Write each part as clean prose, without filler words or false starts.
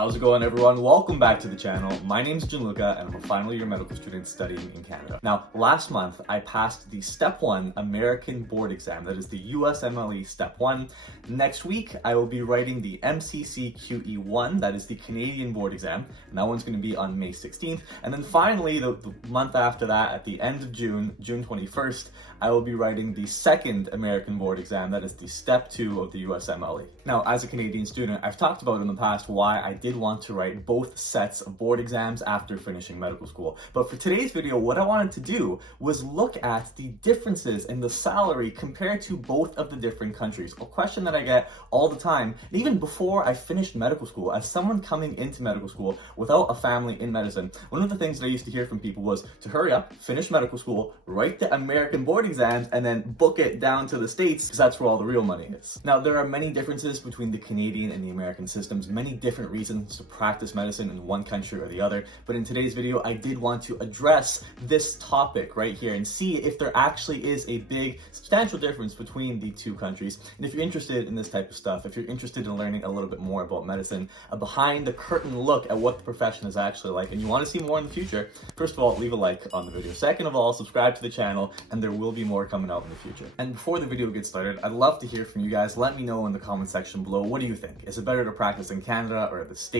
How's it going, everyone? Welcome back to the channel. My name is Gianluca and I'm a final year medical student studying in Canada. Now, last month I passed the Step 1 American board exam, that is the USMLE Step 1. Next week I will be writing the MCCQE1, that is the Canadian board exam, and that one's going to be on May 16th. And then finally, the month after that, at the end of June 21st, I will be writing the second American board exam, that is the Step 2 of the USMLE. Now, as a Canadian student, I've talked about in the past why I did want to write both sets of board exams after finishing medical school. But for today's video, what I wanted to do was look at the differences in the salary compared to both of the different countries. A question that I get all the time, and even before I finished medical school, as someone coming into medical school without a family in medicine, one of the things that I used to hear from people was to hurry up, finish medical school, write the American board exams, and then book it down to the States, because that's where all the real money is. Now, there are many differences between the Canadian and the American systems, many different reasons to practice medicine in one country or the other, but in today's video, I did want to address this topic right here and see if there actually is a big, substantial difference between the two countries. And if you're interested in this type of stuff, if you're interested in learning a little bit more about medicine, a behind the curtain look at what the profession is actually like, and you want to see more in the future, first of all, leave a like on the video. Second of all, subscribe to the channel, and there will be more coming out in the future. And before the video gets started, I'd love to hear from you guys. Let me know in the comment section below, what do you think? Is it better to practice in Canada or the States?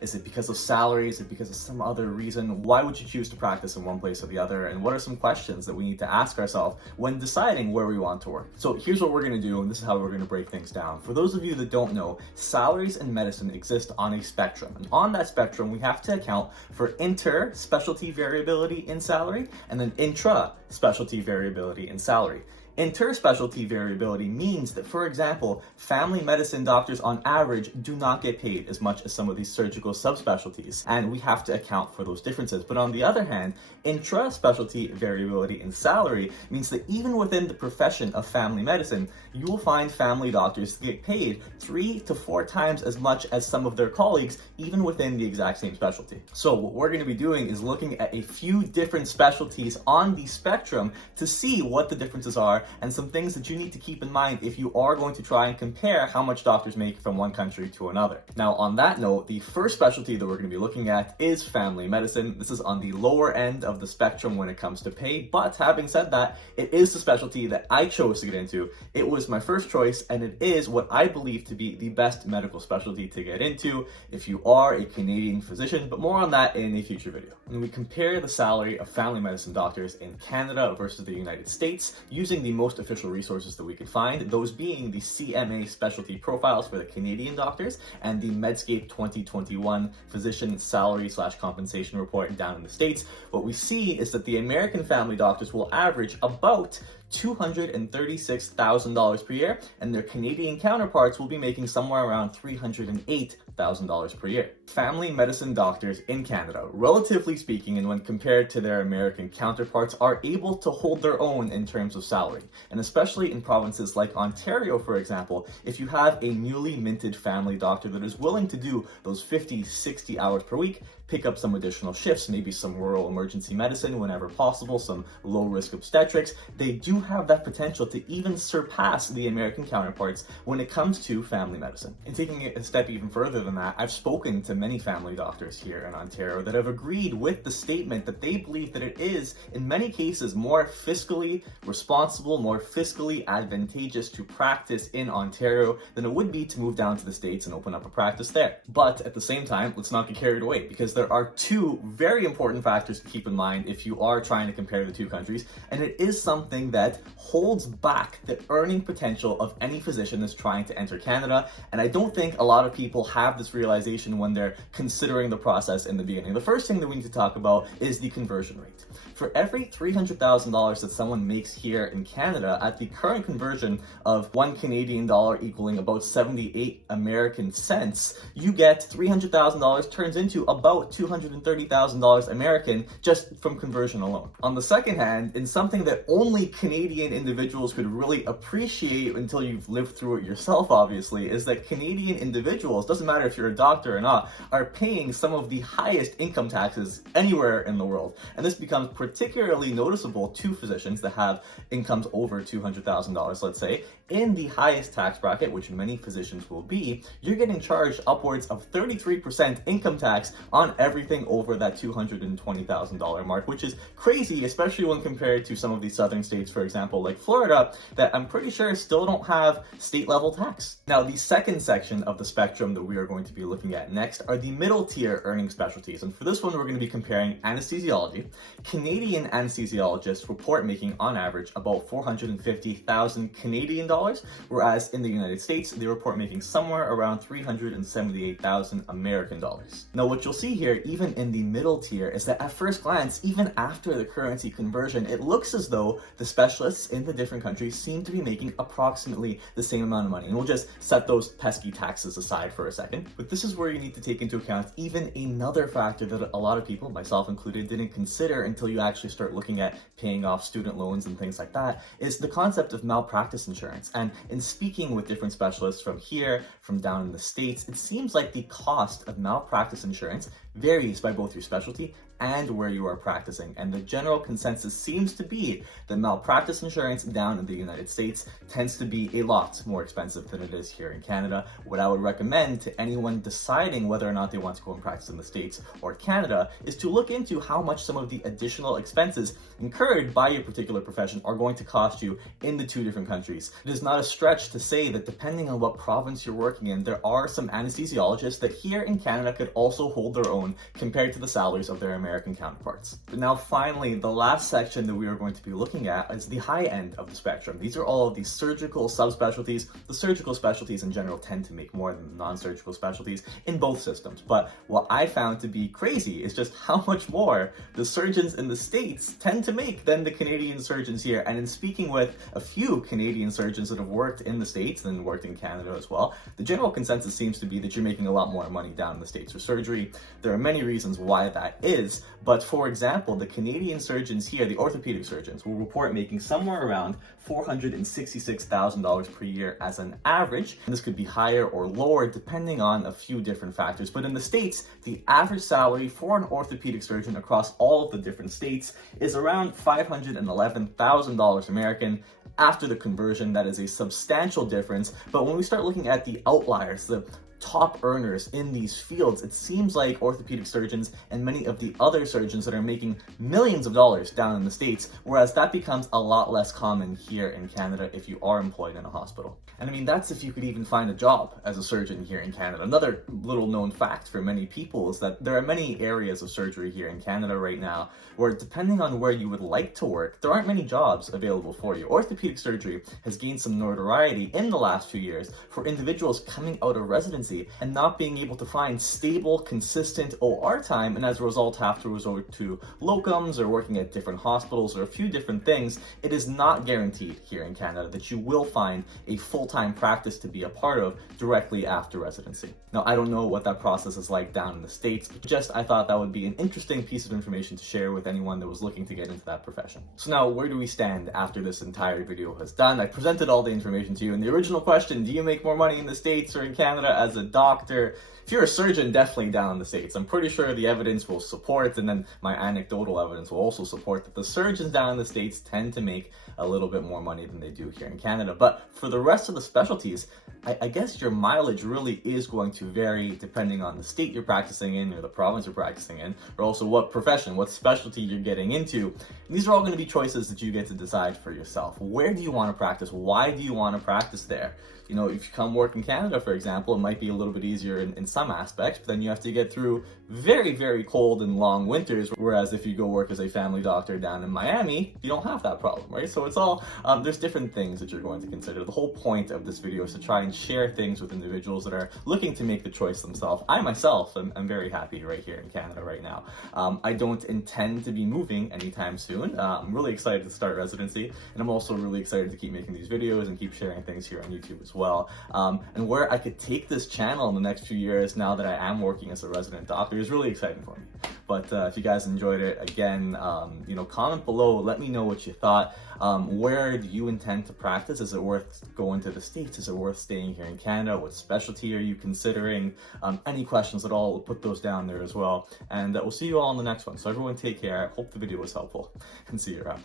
Is it because of salaries? Is it because of some other reason? Why would you choose to practice in one place or the other? And what are some questions that we need to ask ourselves when deciding where we want to work? So here's what we're going to do, and this is how we're going to break things down. For those of you that don't know, salaries in medicine exist on a spectrum. And on that spectrum, we have to account for inter-specialty variability in salary and then intra-specialty variability in salary. Inter-specialty variability means that, for example, family medicine doctors on average do not get paid as much as some of these surgical subspecialties, and we have to account for those differences. But on the other hand, intra-specialty variability in salary means that even within the profession of family medicine, you will find family doctors get paid 3 to 4 times as much as some of their colleagues, even within the exact same specialty. So what we're going to be doing is looking at a few different specialties on the spectrum to see what the differences are, and some things that you need to keep in mind if you are going to try and compare how much doctors make from one country to another. Now, on that note, the first specialty that we're going to be looking at is family medicine. This is on the lower end of the spectrum when it comes to pay, but having said that, it is the specialty that I chose to get into. It was my first choice, and it is what I believe to be the best medical specialty to get into if you are a Canadian physician, but more on that in a future video. When we compare the salary of family medicine doctors in Canada versus the United States using the most official resources that we could find, those being the CMA specialty profiles for the Canadian doctors and the Medscape 2021 physician salary / compensation report down in the States, what we see is that the American family doctors will average about $236,000 per year, and their Canadian counterparts will be making somewhere around $308,000 per year. Family medicine doctors in Canada, relatively speaking, and when compared to their American counterparts, are able to hold their own in terms of salary. And especially in provinces like Ontario, for example, if you have a newly minted family doctor that is willing to do those 50, 60 hours per week, pick up some additional shifts, maybe some rural emergency medicine whenever possible, some low-risk obstetrics, they do have that potential to even surpass the American counterparts when it comes to family medicine. And taking it a step even further than that, I've spoken to many family doctors here in Ontario that have agreed with the statement that they believe that it is, in many cases, more fiscally responsible, more fiscally advantageous to practice in Ontario than it would be to move down to the States and open up a practice there. But at the same time, let's not get carried away, because there are two very important factors to keep in mind if you are trying to compare the two countries, and it is something that holds back the earning potential of any physician that's trying to enter Canada, and I don't think a lot of people have this realization when they're considering the process in the beginning. The first thing that we need to talk about is the conversion rate. For every $300,000 that someone makes here in Canada, at the current conversion of $1 Canadian equaling about 78 American cents, you get $300,000 turns into about $230,000 American just from conversion alone. On the second hand, in something that only Canadian individuals could really appreciate until you've lived through it yourself, obviously, is that Canadian individuals, doesn't matter if you're a doctor or not, are paying some of the highest income taxes anywhere in the world. And this becomes particularly noticeable to physicians that have incomes over $200,000, let's say, in the highest tax bracket, which many physicians will be, you're getting charged upwards of 33% income tax on everything over that $220,000 mark, which is crazy, especially when compared to some of the southern states, for example, like Florida, that I'm pretty sure still don't have state level tax. Now, the second section of the spectrum that we are going to be looking at next are the middle tier earning specialties. And for this one, we're going to be comparing anesthesiology. Canadian anesthesiologists report making on average about 450,000 Canadian dollars, whereas in the United States, they report making somewhere around 378,000 American dollars. Now, what you'll see here, even in the middle tier, is that at first glance, even after the currency conversion, it looks as though the specialists in the different countries seem to be making approximately the same amount of money. And we'll just set those pesky taxes aside for a second. But this is where you need to take into account even another factor that a lot of people, myself included, didn't consider until you actually start looking at paying off student loans and things like that, is the concept of malpractice insurance. And in speaking with different specialists from here, from down in the States, it seems like the cost of malpractice insurance varies by both your specialty and where you are practicing. And the general consensus seems to be that malpractice insurance down in the United States tends to be a lot more expensive than it is here in Canada. What I would recommend to anyone deciding whether or not they want to go and practice in the States or Canada is to look into how much some of the additional expenses incurred by your particular profession are going to cost you in the two different countries. It is not a stretch to say that depending on what province you're working in, there are some anesthesiologists that here in Canada could also hold their own compared to the salaries of their American counterparts. But now finally, the last section that we are going to be looking at is the high end of the spectrum. These are all of the surgical subspecialties. The surgical specialties in general tend to make more than the non-surgical specialties in both systems. But what I found to be crazy is just how much more the surgeons in the States tend to make than the Canadian surgeons here. And in speaking with a few Canadian surgeons that have worked in the States and worked in Canada as well, the general consensus seems to be that you're making a lot more money down in the States for surgery. There are many reasons why that is, but for example, the Canadian surgeons here, the orthopedic surgeons, will report making somewhere around $466,000 per year as an average. And this could be higher or lower depending on a few different factors. But in the States, the average salary for an orthopedic surgeon across all of the different states is around $511,000 American. After the conversion, that is a substantial difference. But when we start looking at the outliers, the top earners in these fields, it seems like orthopedic surgeons and many of the other surgeons that are making millions of dollars down in the States, whereas that becomes a lot less common here in Canada if you are employed in a hospital. And I mean, that's if you could even find a job as a surgeon here in Canada. Another little known fact for many people is that there are many areas of surgery here in Canada right now where, depending on where you would like to work, there aren't many jobs available for you. Orthopedic surgery has gained some notoriety in the last few years for individuals coming out of residency and not being able to find stable, consistent OR time, and as a result have to resort to locums or working at different hospitals or a few different things. It is not guaranteed here in Canada that you will find a full-time practice to be a part of directly after residency. Now, I don't know what that process is like down in the States, but I thought that would be an interesting piece of information to share with anyone that was looking to get into that profession. So now, where do we stand after this entire video has done? I presented all the information to you. And the original question, do you make more money in the States or in Canada as a doctor? If you're a surgeon, definitely down in the States. I'm pretty sure the evidence will support, and then my anecdotal evidence will also support, that the surgeons down in the States tend to make a little bit more money than they do here in Canada. But for the rest of the specialties, I guess your mileage really is going to vary depending on the state you're practicing in or the province you're practicing in, or also what profession, what specialty you're getting into. And these are all going to be choices that you get to decide for yourself. Where do you want to practice? Why do you want to practice there? You know, if you come work in Canada, for example, it might be a little bit easier in some aspects, but then you have to get through very, very cold and long winters. Whereas if you go work as a family doctor down in Miami, you don't have that problem, right? So it's all, there's different things that you're going to consider. The whole point of this video is to try and share things with individuals that are looking to make the choice themselves. I myself am very happy right here in Canada right now. I don't intend to be moving anytime soon. I'm really excited to start residency, and I'm also really excited to keep making these videos and keep sharing things here on YouTube as well. And where I could take this channel in the next few years now that I am working as a resident doctor is really exciting for me. But if you guys enjoyed it, again, you know, comment below, let me know what you thought. Where do you intend to practice? Is it worth going to the States? Is it worth staying here in Canada? What specialty are you considering? Any questions at all, we'll put those down there as well. And we'll see you all in the next one. So everyone take care. I hope the video was helpful, and see you around.